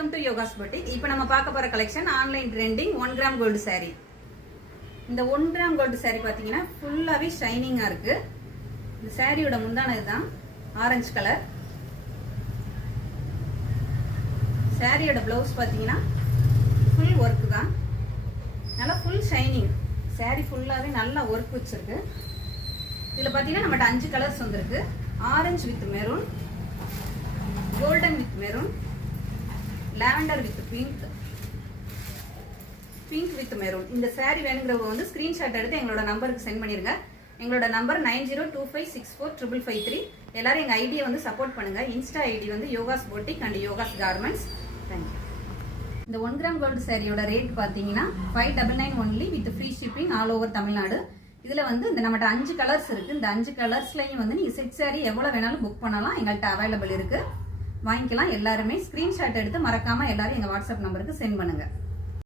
Welcome to yogas boutique. இப்போ நம்ம பார்க்க போற collection online trending 1 gram gold saree. இந்த 1 கிராம் கோல்டு saree பாத்தீங்கன்னா ஃபுல்லாவே ஷைனிங்கா இருக்கு. இந்த சாரியோட முந்தான இதுதான் ஆரஞ்சு கலர். சாரியோட பிளவுஸ் பாத்தீங்கன்னா ஃபுல் ஒர்க் தான், நல்லா ஃபுல் ஷைனிங். saree ஃபுல்லாவே நல்லா ஒர்க் வச்சிருக்கு. இதுல பாத்தீங்கன்னா நம்மட்ட 5 கலர்ஸ் வந்திருக்கு. Orange with maroon, golden with maroon, lavender with pink, pink with maroon. இந்த saree வேணுங்கிறவங்க வந்து ஸ்கிரீன்ஷாட் எடுத்து எங்களோட நம்பருக்கு சென்ட் பண்ணிருங்க. எங்களோட நம்பர் 9025645553. எல்லாரும் எங்க ஐடியை வந்து சப்போர்ட் பண்ணுங்க. இன்ஸ்டா ஐடி வந்து yogas boutique and yogas garments. Thank you. இந்த 1 கிராம் கோல்டு சாரியோட ரேட் பாத்தீங்கன்னா 599 only with free shipping all over Tamil Nadu. இதுல வந்து இந்த நம்மகிட்ட 5 கலர்ஸ் இருக்கு. இந்த 5 கலர்ஸ்லயும் வந்து நீங்க செட் saree எவ்வளவு வேணாலும் புக் பண்ணலாம். எங்கள்கிட்ட அவைலபிள் இருக்கு, வாங்கிக்கலாம். எல்லாருமே ஸ்கிரீன்ஷாட் எடுத்து மறக்காம எல்லாரும் எங்க வாட்ஸ்அப் நம்பருக்கு சென்ட் பண்ணுங்க.